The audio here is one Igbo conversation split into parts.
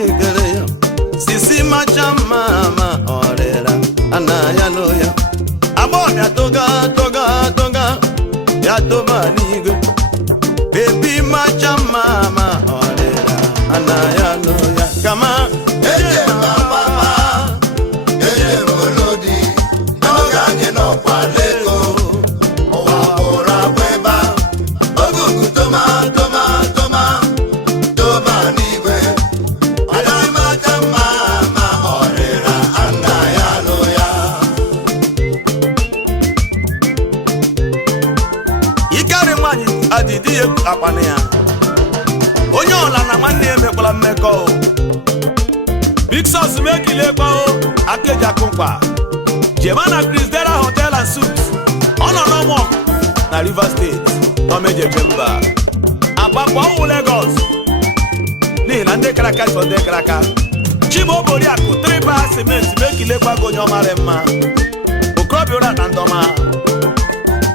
chikere sisi macha mama orera anaya loya aboda toga toga toga ya toba nigo baby macha mama orera anaya loya kama papa molodi noga nye no paleko ora bweba ogugu toma toma toma toma niwe adai macha mama orera anaya loya ikare nwanyị adịdị akpana ya onye ọla na nwanne ya mekwala mmekọ Big Sauce mekile kwao akeja kumpa Jemana Christella Hotel and Suites ono no mo na River State o meje jemba Apapa Lagos ni na nde kraka so nde kraka Chibo bori aku 3 bar cement mekile kwa gonyo mare mma Okrobi ora na ndoma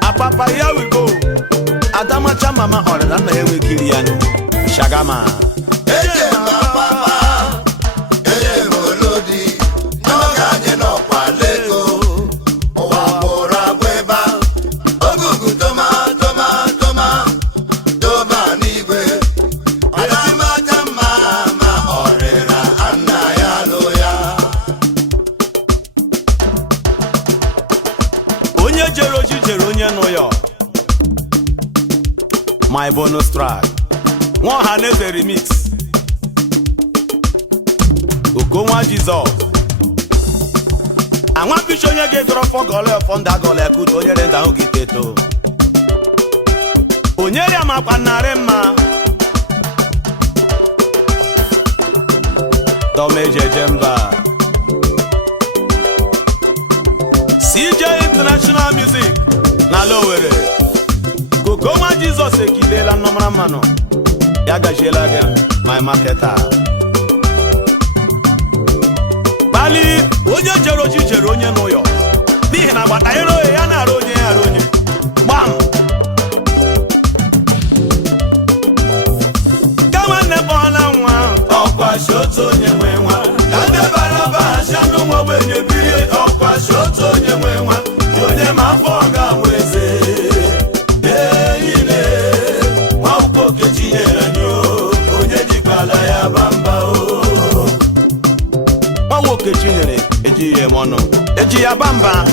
Apapa here we go Adama cha mama ore na ewe kiri ya Shagama papa molodi noga nye no paleko ora bweba ogugu toma toma toma toma niwe adai macha mama orera anaya loya onye jero jijero onye no yo my bonus track one Haneze remix Koko Nwa Jesus Anwa bisho nye ge goro fogole fonda gole kuto onye renda hu kiteto onye ya makwa nare mma Domeje jemba CJ International Music na Lowere Koko Nwa Jesus ekilela nomra mano ya gajela ga my marketer Bali onye jero jijero onye no yo n'ihi na gbata ero ya na aro onye gbam kama ne bona nwa okwa shoto onye nwe nwa ka nde baraba shanu nwa wenye biye okwa shoto onye nwe nwa onye ma fo ga nweze ile wa ukoke chinyera nyo onye jikala ya bamba Woke chinyere eji ye mono eji ya bamba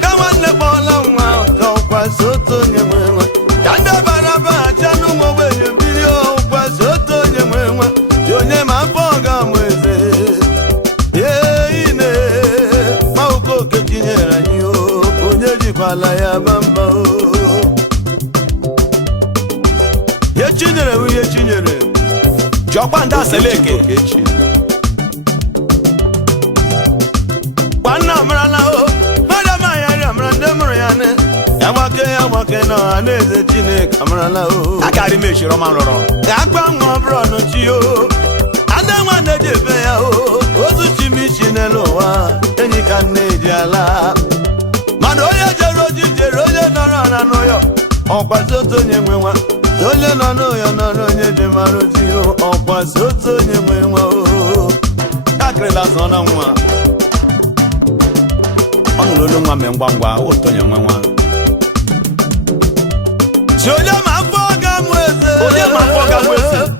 kama ne bola nwa okwa soto nyenwe kande baraba chanu nwo wenye biyo okwa soto nyenwe onye ma foga mweze ine ma ukoke chinyere nyo onye jikwala ya bamba ye chinyere jokwa nda seleke Amrana o madama ya amrande muriane yamake no aneze Chineke amrana o akari meshiro manroro agba ngo bro no chi o ande nwa na debe ya o ozu chimichi nelo wa enyi kan neji ala mano ya jero onye noro na no yo okwa soto nye nwenwa onye no no yo no onye de maro ji o okwa soto nye nwenwa o akrela zona nwa Onulu nwa mengwangwa otonye nwenwa Onye ma foga mweze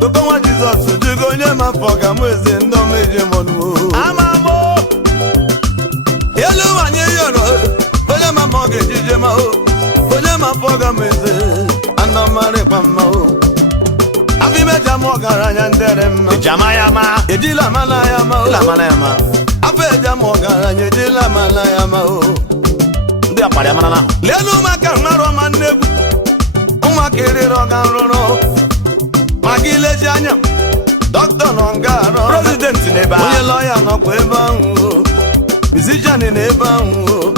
Koko Nwa Jesus digo onye ma foga mweze ndo meje monu Amamo Yelu wanye yoro onye ma moge jije ma o onye ma foga mweze ando mare pamma o Abi meja mo garanya ndere mma Jama ya ma Ejila mala ya ma o La mala ya ma Afeja mo garanya ejila mala ya ma o Ndi apari ya mala Lelu maka ngaro manegu Umakiri roga nroro Magilezi anya Doctor Nongaro President neba Onye lawyer no kwa eba ngu Musician neba ngu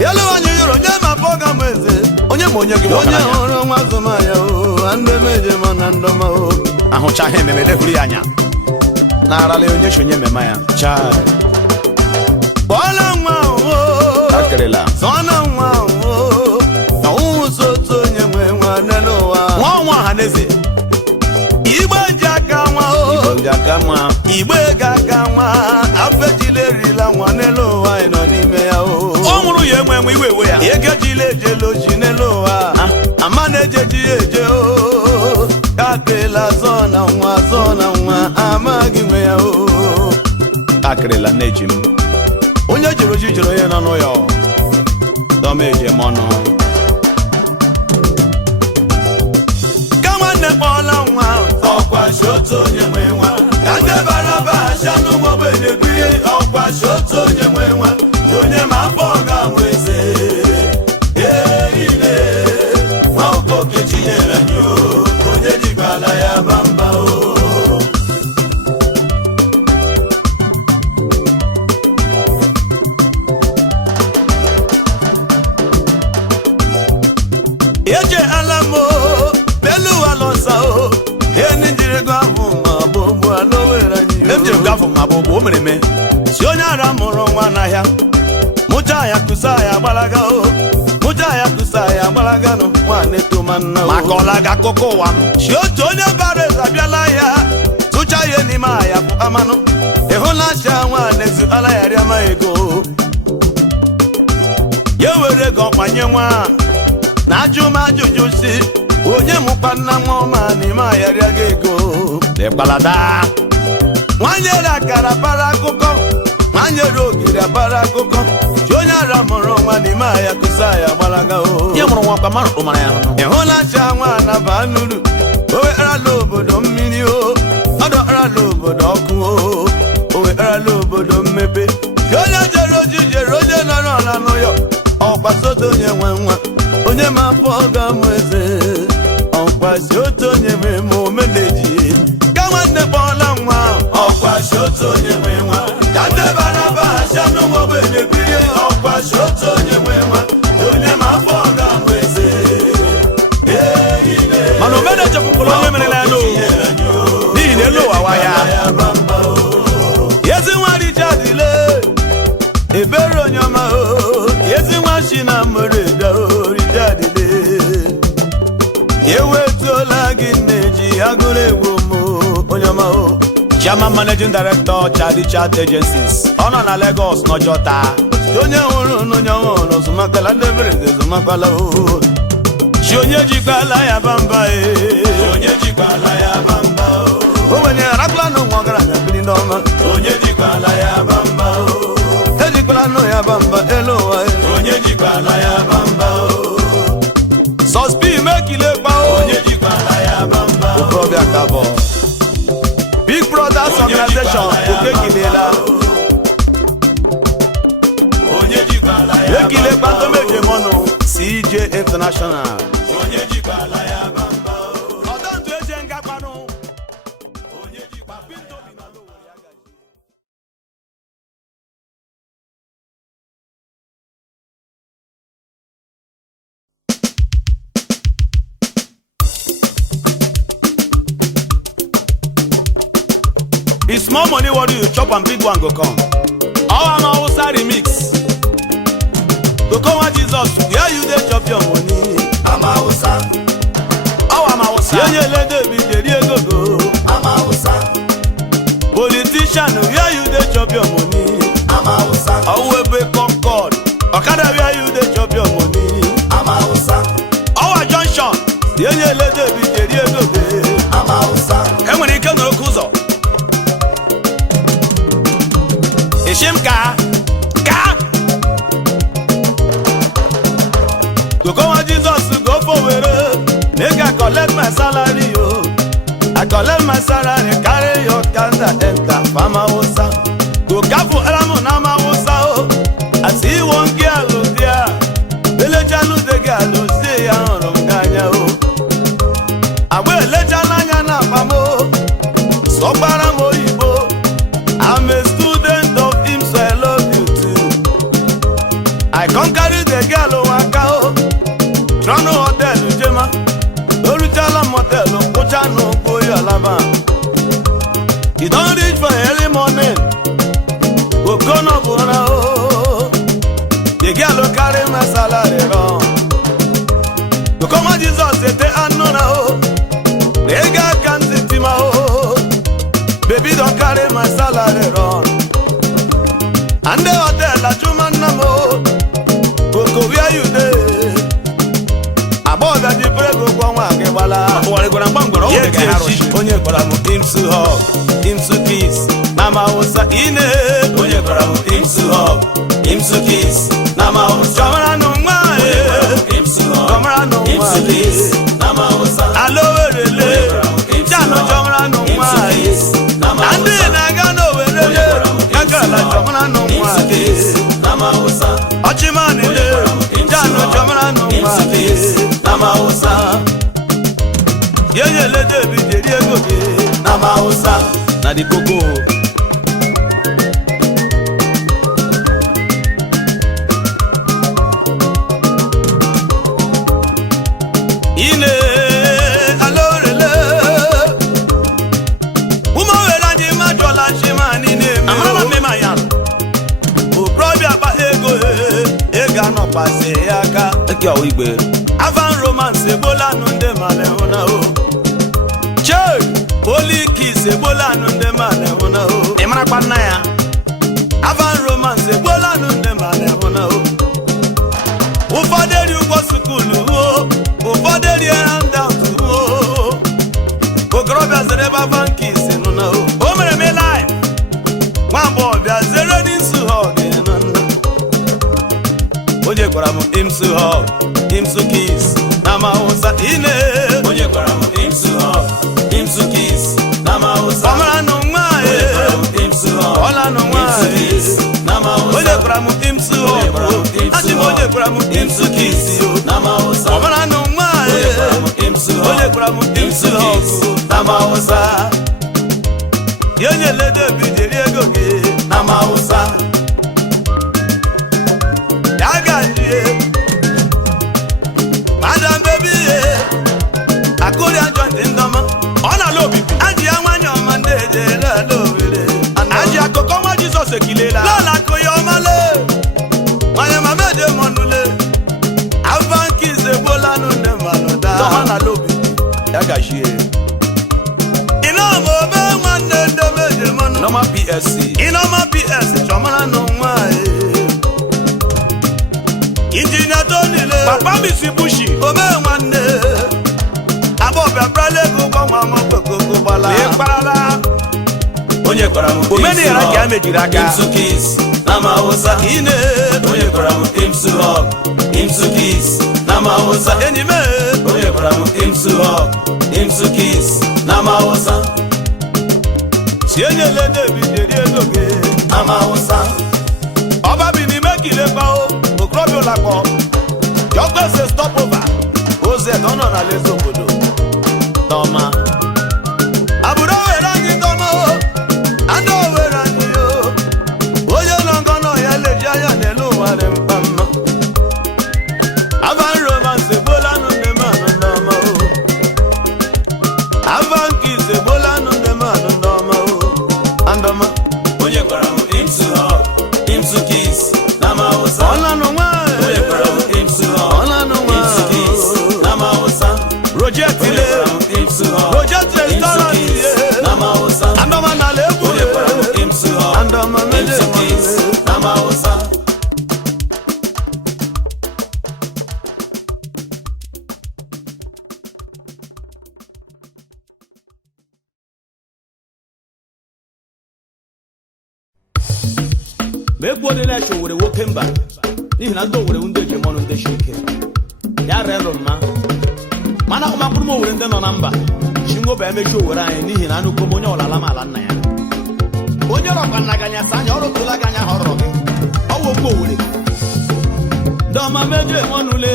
Yelu wanyo yoro Nyema foga mweze Onye monye ki Onye oro mwazuma ya o Ande meje mana ndoma o Ahucha heme mele huli anya Na arale onye shonye mema ya Chai Bola mwa o Akerela Zona mwa o Na umu soto nye mwe mwa nelo wa Mwa Haneze Iba njaka igbe ga-aga nwa afejile erila nwa n'elu ụwa ị nọ n'ime ya o nwụrụ ya enwe iwe ya egejile ejele oji n'elu ụwa ama na-ejeji eje o kakịrịla zọ na nwa amaghị nwe ya o kakịrịla na-eji m onye jiri oji jiri onye nọ n'ụyọ dọma eje m ọnụ ka nwanne kpọọla nwa ọkwa shoto onye nwe nwa ka ndị baraba asha n'ụgbọ ogbenye biri ọkwa shoto onye nwe nwa onye ma afọ ga-anwụ eze ile nwa okoke chinyere anyị onye jikwala ya bamba o eje alamo belu alonsa o eni jire gwafu ma bobu alowere anyị em jire gwafu ma bobu o mere me si onye ara mụrụ nwa n'ahịa mụcha ya kusa ya gbalaga o mụcha ya kusa ya gbalaga no nwa neto manna o maka ọlaga koko ụwa m si otu onye bara ezabiala ya tụcha ya n'ime ya bụ amanụ ịhụla cha nwa nezu ala ya rịama ego ya were ego ọkpanye nwa na ajụjụ si onye mụkpa nna nwa ọma n'ime ayarịa gị ego dịkpalada nwanyere akara para akụkọ nwanyere ogiri para akụkọ ji onye ara mụrụ nwa n'ime ahịa kụsa ya gbalaga o ihe mụrụ nwa kwa mara ụmara ya ịhụla cha nwa na ba nuru owearala obodo mmiri o ọdọarala obodo ọkụ o owearala obodo mmepe ji onye jere oji jere onye nọrọ ọla n'ụyọ ọkwasodo onye nwe nwa onye ma afọ ga-amụ eze ọkwasị otu onye nwe ma omeleji ka nwanne kpọọla nwa ọkwasị otu onye nwe nwa ka ndị baraba asha n'ụgbọ ogbenye biri ọkwasị otu onye nwe nwa onye ma afọ ga-amụ eze mana omena echefụkwala onye mere na elu n'ihi na elu ụwa ya ezi nwa richadile ebere onye ọma ezi nwa shi na mmereda orijadile ewetuola gị nneji agụrụ egwu m onye ọma Chairman Managing Director Charlie Chat Agencies ọ nọ na Lagos n'Ọjọta onye hụrụ n'onye ọhụrụ zụmakala ndị berede zụmakwala chi onye jikwala ya bamba onye jikwala ya bamba o nwere arakụla n'ụmụ ọgaranya biri n'ọma onye jikwala ya bamba ejikwala nụ ya bamba elu ụwa onye jikwala ya bamba sọspi mekile kpa onye jikwala ya bamba okorobịa kabọ Big Brothers Organization okekilela onye jikwala ya ekile kpanto meje mọnụ CJ International onye jikwala ya bamba ọdọntụ eje ngakwanụ onye jikwa pinto binalo ya gaji It's small money what you chop and big one go come. Our Hausa remix. KOKO NWA Jesus, where you dey chop your money? I'm Hausa. Our Hausa. Yenye lede bi jeri egogo. I'm Hausa. Politician, where you dey chop your money? I'm Hausa. Awebe Concord. Okada, where you dey chop your money? I'm Hausa. Our Junction. Yenye lede bi jeri egogo. I'm Hausa. Enwere ike n'oku ụzọ. Ishimka ka KOKO NWA Jesus go for were make I collect my salary yo I collect my salary carry your cancer enter farm Hausa go kafu alamu na Hausa o I see one girl there village no the girl say ya ọrụ nganya o agbe leja nanya na pamo so gbara mo Igbo I'm a student of him, so I love you too. I can't carry the girl waka o. Trano hotel Jema, Lorichala motel, Pochano Boy Alaba. You don't reach for early morning. Go no bona o. The girl carry my salary wrong. KOKO NWA Jesus était anona o. The girl can't sit him o. Baby don't carry my my salary run. And the hotel at Chumanamo, Koko, where you there? Above that, the break of Wangabala, or a grand bunker, onye gwara m imsu hug, imsu kiss, nama usa ine, onye gwara m imsu hug, imsu kiss, nama usa. Kamara no mwae, imsu hug, kamara no mwae, nama usa. Alo werele, jano kamara no mwae, andi naga no werele, kagala kamara no mwae, nama usa. Ochimani le, jano kamara no mwae, nama usa. Yenye le David Diego na mausa na di koko. Ine alorele uma wera ni majola shimani ne mi amara me mayan o probia ba ego ega no pase aka eke o igbe avan romance ebola nu nde male ona o Holy kiss ebola nu nde male ona o emara kwanna ya avan romance ebola nu nde male ona o ufaderi ugo sukulu o ufaderi handout o okorobia zere ba van kiss nu na o o mere me life nwambo bia zere ni su hug nu na oje gwara mu imsu hug imsu kiss na ma usa ine oje gwara mu imsu hug imsu kiss na ma usa kamara no mwae imsu hug ola no mwae na ma usa oje gwara mu imsu hug ati oje gwara mu imsu kiss na ma usa kamara no mwae imsu hug oje gwara mu imsu hug na ma usa yenye le David Diego na ma usa Madam baby, I could have joined in the man. On a lobby, and the young man, your man, they love it. And I just go come Jesus, a killer. Lola, your male. I am a madam monule. I found kiss the bolan on the man. On a lobby, Yagashi. In a moment, one day, the man, no more PSC. In a more PSC, Chamana, no way. Injina tonile papa mi si bushi o me wanne abo be brale go kwa mama koko bala e parala onye kwara mu o me ni ra ka mejira ka imsu kiss na ma usa ine onye kwara mu imsu hug imsu kiss na ma usa eni me onye kwara mu imsu hug imsu kiss na ma usa si enye le David Diego na ma usa oba bi ni mekile pa o Okrobio lako your place stop over oze dono na lezo bodo toma aburo wera ni toma o ando wera ni o oye longo no ya le jaya ne lu wale mpama avan romance bola no de man ndoma o avan kiss bola no de man ndoma o andoma oye kwara mu imsu hug imsu kiss na ma usa ola no Project restaurant andoma na lebu andoma na mausa Mekwo de na chowore wokemba nihi na ndo wore unde je mono nde shike ya relo ma mana kuma kurmo wore nde no namba shingo ba emejo wore anyị nihi na anu komo onye olala mala nna ya onye ro kan naganya tanya oro tula ganya horo gị owo ko wore ndo ma meje monule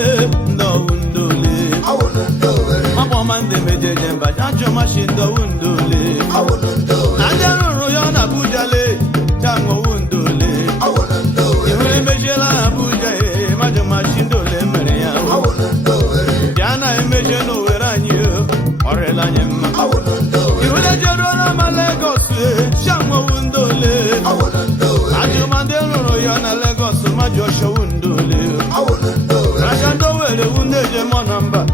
ndo undole awolo ndo wore mabo mande meje jemba janjo mashi ndo undole awolo ndo wore anjaro yo na bujale jango undole awolo ndo wore iwe meje la abuja majo mashi ndole mere ya awolo ndo wore jana emeje no were anyo orela nyemma awolo ndo wore iwe jero na Lagos jango undole awolo ndo wore ajo mandelo yo na Lagos majo sho undole awolo ndo wore rashando were unde je mo namba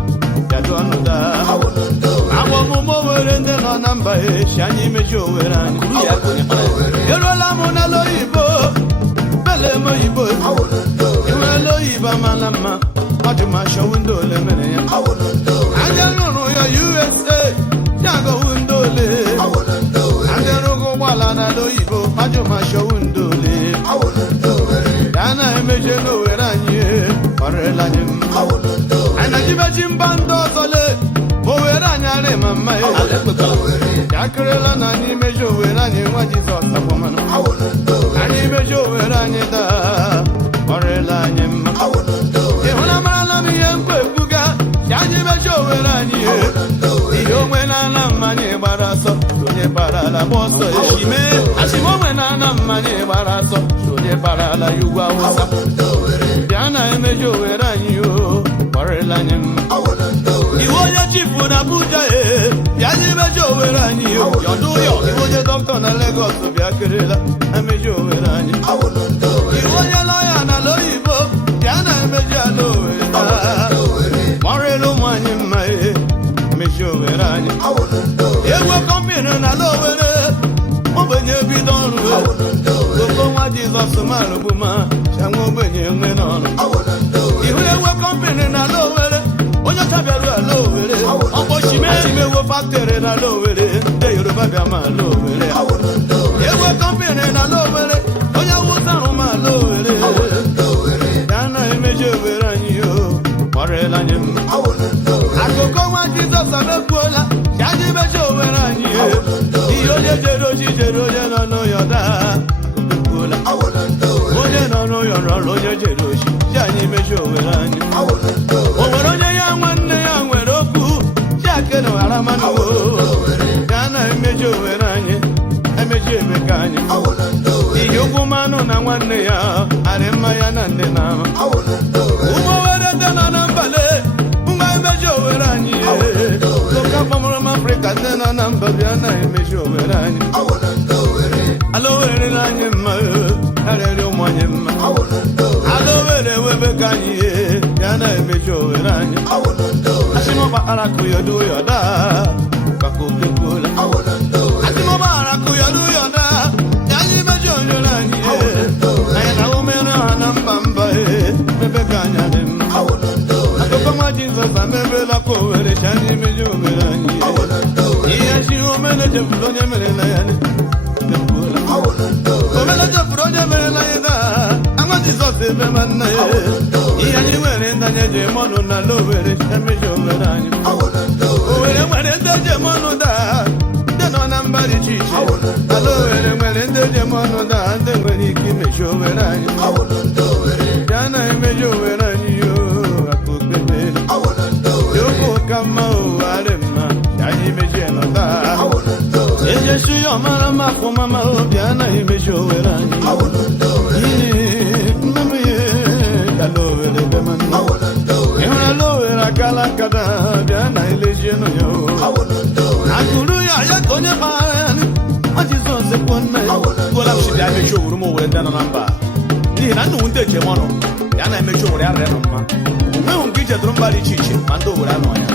ya to anuda awolo ndo wore mo were ndị nọ na mba echi anyị meji owere anyị eruola m n'ala oyibo bele m oyibo enwela oyibo amala mma ọ dị ma shọwu ndị ole mere ya anya rụrụ ya USA jagowu ndị ole anya rụgo ụgbọala n'ala oyibo ajụ ma shọwu ndị ole ya na-emeje n'owere anyị ọrịla anyị mma anyị na-ejibeji mba ndị ọzọ lee owere anyị arị ma mma ya kerela na anyị meji owere anyị nwa Jizọs akpọmanụ anyị meji owere anyị daa ọrịla anyị mma ịhụna marala m ihe mkpa ebuga ya anyị meji owere anyị ihe onwe na-ana mmanya gbara asọ onye barala gba ọsọ eshime achịm onwe na-ana mmanya gbara asọ onye barala ya ugwu awụsa bịa na-emeji owere anyị ọrịla anyị mma iwe onye chifu na Abuja bịa anyị meji owere anyị yọdụ ụyọ iwe onye dọkịta na Lagos bịa kerela emeji owere anyị iwe onye lọya n'ala oyibo bịa na-emeji ala owere ọrịla ụmụ anyị mma emeji owere anyị egwe kọmpini n'ala owere ogbenye bido ọrụ Koko Nwa Jizọs malụgbuma chanwa ogbenye nwe n'ọrụ ihu egwe kọmpini n'ala owere onye tabiaru ala owere ọkpọchimewo faktori n'ala owere ndị Yoruba bịa ma ala owere egwe kọmpini n'ala owere onye wụtarụ ma ala owere ya na-emeji owere anyị ọrịla anyị mma Koko Nwa Jizọs amekwuola ka anyị meji owere anyị ihe onye jere oji jere onye nọ n'ụyọ daa akụkọkwuola onye nọ n'ụyọ rọrọ onye jere oji ji anyị meji owere anyị o nwere onye ya nwanne ya nwere okwu ji akene ghara manụ ya na-emeji owere anyị emeji emeka anyị ihe okwu mmanụ na nwanne ya arị mma ya na nne na ama ụmụ owere ndị nọ na mbale mgbe emeji owere anyị oke akpọmụrụ m Afrịka ndị nọ na mba bịa na-emeji owere anyị ala owere anyị mma karịrị ụmụ anyị mma ala owere webe ka anyị ya na-emeji owere anyị achịmọba arakụ yọdụ yọda maka okekwuola achịmọba arakụ yọdụ yọda ya anyị meji onyere anyị anyị na omere ha na mba mba mebe ka anyị dị mma Koko Nwa Jizọs amebela ka owere chi anyị meji owere anyị ihe chi omere chefuru onye mere na ya omere chefuru onye mere na ya daa Nwa Jizọs ebe ma nna ya ihe anyị nwere ndị anyị eji mọnụ n'ala owere emeji owere anyị owere nwere ndị eji mọnụ daa ndị nọ na mba dị iche iche ala owere nwere ndị eji mọnụ daa ndị nwere ike imeji owere anyị ya na-emeji owere anyị kama ụgharị mma ka anyị mejie nọta ejechi ya ọmara mma kwụ mama obi anaghị meji owere anyị mmemme ihe ala owere be ma nna ịhụrụ ala owere akala nkada bịa na elejie nụ ya akụrụ ya ya ka onye kpara ya ọ Jizọs kwuo nna ya gola mchi bịa meji owere m owere ndị nọ na mba n'ihi na nnụnụ ndị ejem ọnụ ya na-emeji owere ya rịa nọ mma onweghị nke ijedụrụ mba dị iche iche ma ndị owere anọ ya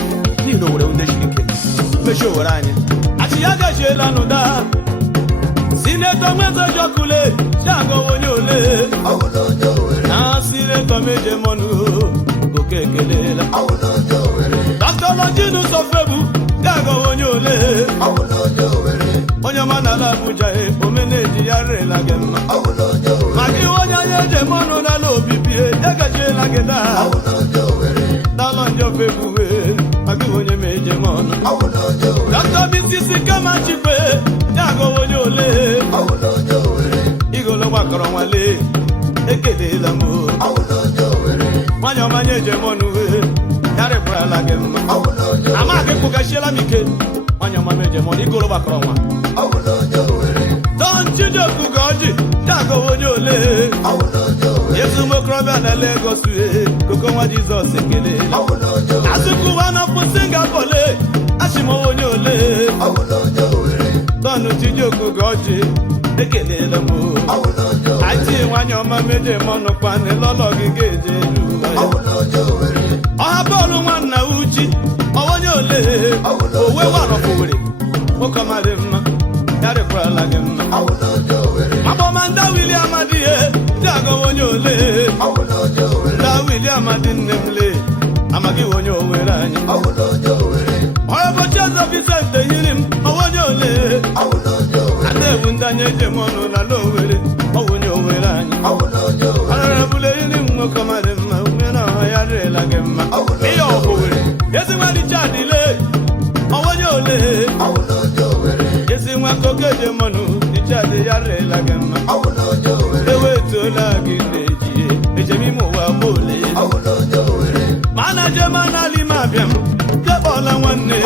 n'ihi na owere ndị chiri ike mechi owere anyị achị ya gajiela n'ụda sinetọ nwezejọkule chiagọ onye ole na sinetọ meje mọnụ oke ekelela dọkịta Sofebu chiagọ onye ole onye ọma n'ala Abuja omeneji ya rela gị mma maka ihe onye anya eje mọnụ n'ala obibi ya gajiela gị daa dala Sofebu maka onye meje mọnụ dọkịta Bisisi kama chikwe chiagọ onye ole igolo gbakọrọ nwale ekelela m nwanyị ọmanya eje mọnụ ya rịpụrala gị mma amaghị kpụgashiela m ike nwanyị ọma meje mọnụ igolo gbakọrọ nwa Don Chidioku Goji chiagọ onye ole ezumokorobịa na Lagos Koko Nwa Jizọs ekelela asụkwụwa nọpụ Singapore achịmọwa onye ole Don Chidioku Goji ekelela m aji nwanyị ọma meje mọnụ kwanị lọlọ gị ga-eje ọha bọọlụ nwanna Uchi onye ole owu owe wano fowere nwoke mara mma ya rekwala gị mma mabọmanda William adịghị dị agawa onye ole nda William adị nne m lee amaghị onye Owere anyị onye bụchi eze Vincent ehiri m onye ole ada-ewu ndị anya eje m ọnụ n'ala Owere onye Owere anyị arara bụla ehiri m nwoke mara mma ume na ọha ya rịela gị mma ihe ọhụwere ezi nwa Richard lee onye ole ezi nwa koke je mọnụ Richard ya rịela gị mma ewetuola gị na-eji ejemime ụwa bole mana jemana n'ime abịa m jebọla nwanne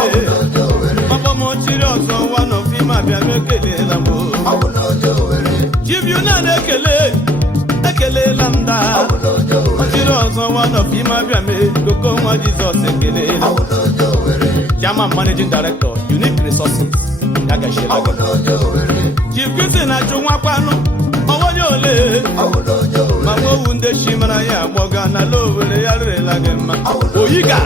mabọmọchiri ọzọ nwa n'ofime abịa m ekelela m Chibiuna na-ekelela m daa ọchịrị ọzọ nwa n'ofime abịa m Koko Nwa Jesus ekelela Chairman Managing Director Unique Resources ya gachila gị Chikwiti na-achụ nwakwanụ onye ole ma nwowu ndị chi mara ya agbọga n'ala Owere ya rịrịla gị mma oyiga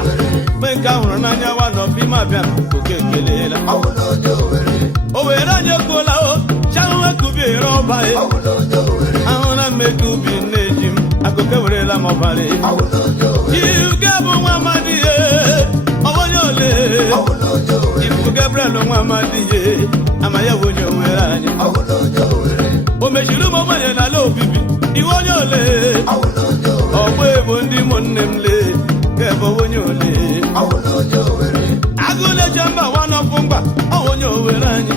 mgbe nke ahụrụ n'anya nwa n'ofime abịa Koke ekelela Owere anyị ekwuola o chanwe kubi ere ọba ahụra mmeke ubi na-eji m akụkọ werela m ọbara Ifuge bụ nwa amadi onye ole Ifu Gabriel nwa amadi ama ya bụ onye Owere anyị o mechiri ụmụ ogbenye n'ala obibi iwe onye ole ọgbọ ebo ndị ụmụnne m lee ga-ebe onye ole agụleje mba nwa n'ọfụ mgba onye Owere anyị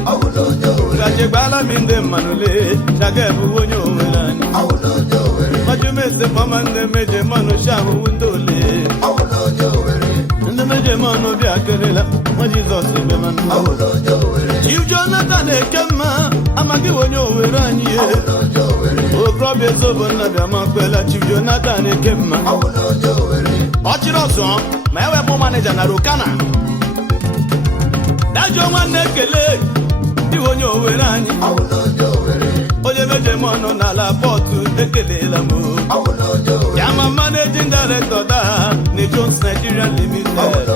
ngachegbala m ndị mmanụ lee chaga ebe onye Owere anyị majumeze fọma ndị meje mmanụ shahụwu ndị ole ndị meje mmanụ bịa kelela nwa Jizọs ebe mmanụ Chief Jonathan Ekemma amaghị onye Owere anyị okorobịa Ezobonna bịa ma kwela Chief Jonathan Ekemma ọchịrị ọzọ ma ewepụ maneja na Rokana dajụ nwanne ekele iwe onye Owere anyị onye meje mọnụ n'ala pọtụ ekelela m ya ma Managing Director da Jones Nigeria Limited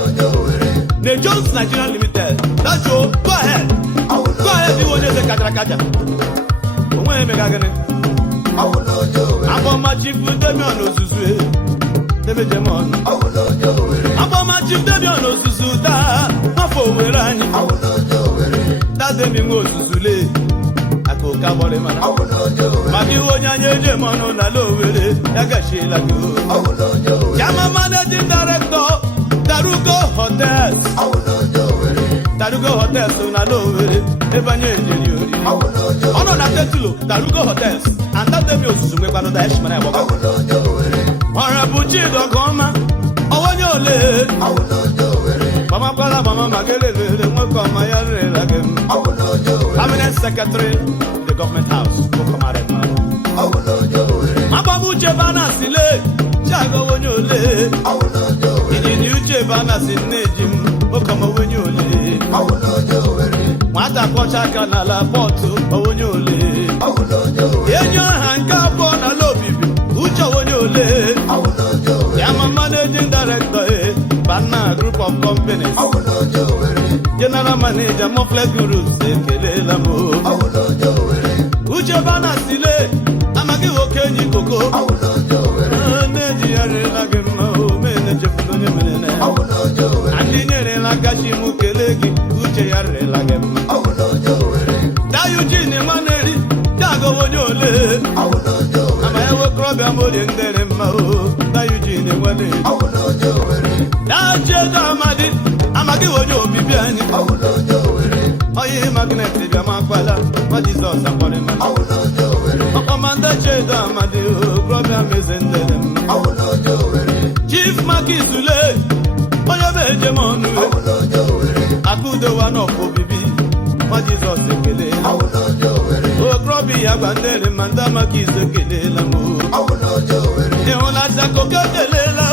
Jones Nigeria Limited dajụ go ahead iwe onye eze kachara kacha onwe emega gịnị Abọma Chief Demion Ozuzu Demejemon Abọma Chief Demion Ozuzu daa n'afọ Owere anyị Demi nwe Ozuzu lee akụka gbọrị mara maka iwe onye anya eje mọnụ n'ala Owere ya gachiela gị Chairman Managing Director Darugo Hotels n'ala Owere ebe anyị ejeri oriri ọ nọ na Tetulo Darugo Hotels and Demi Ozuzu nwekwanụ daesh mara agbaga ọra bụ Chidọgọma onye ole mamakwala mama makelelere nwoke ọma ya rịrịla gị mma Permanent Secretary the Government House Mababa Uche Banasi le chago onye ole Injini Uche Banasi nneji m okama onye ole nwata kọcha aka n'ala pọtụ onye ole enyi ọha nke abụọ n'ala obibi Uche onye ole ya ma Managing Director Banna Group of Companies General Manager Mofle Gurus ekelela m Uche Banasi le amaghị nwoke enyi Koko na-eji ya rịrịla gị mma omene chefuru onye mere na ya ndị nyerela gachi m kelee gị Uche ya rịrịla gị mma Dayujin Nwaneri dago onye ole ama ya nwokorobịa morie ndere mma Dayujin Nwaneri Dachedo Amadi amaghị onye obibi anyị onye magnet bịa makwala nwa Jizọs akpọrọ mma ọkpọmanda Chedo Amadi okorobịa meze ndere mma Chief Makis Ule onye be ejem ọnụ akụdowa n'ọfọ obibi nwa Jizọs ekelela okorobịa ya gba ndere mma ndị Makis ekelela m ịhụla Koke ekelela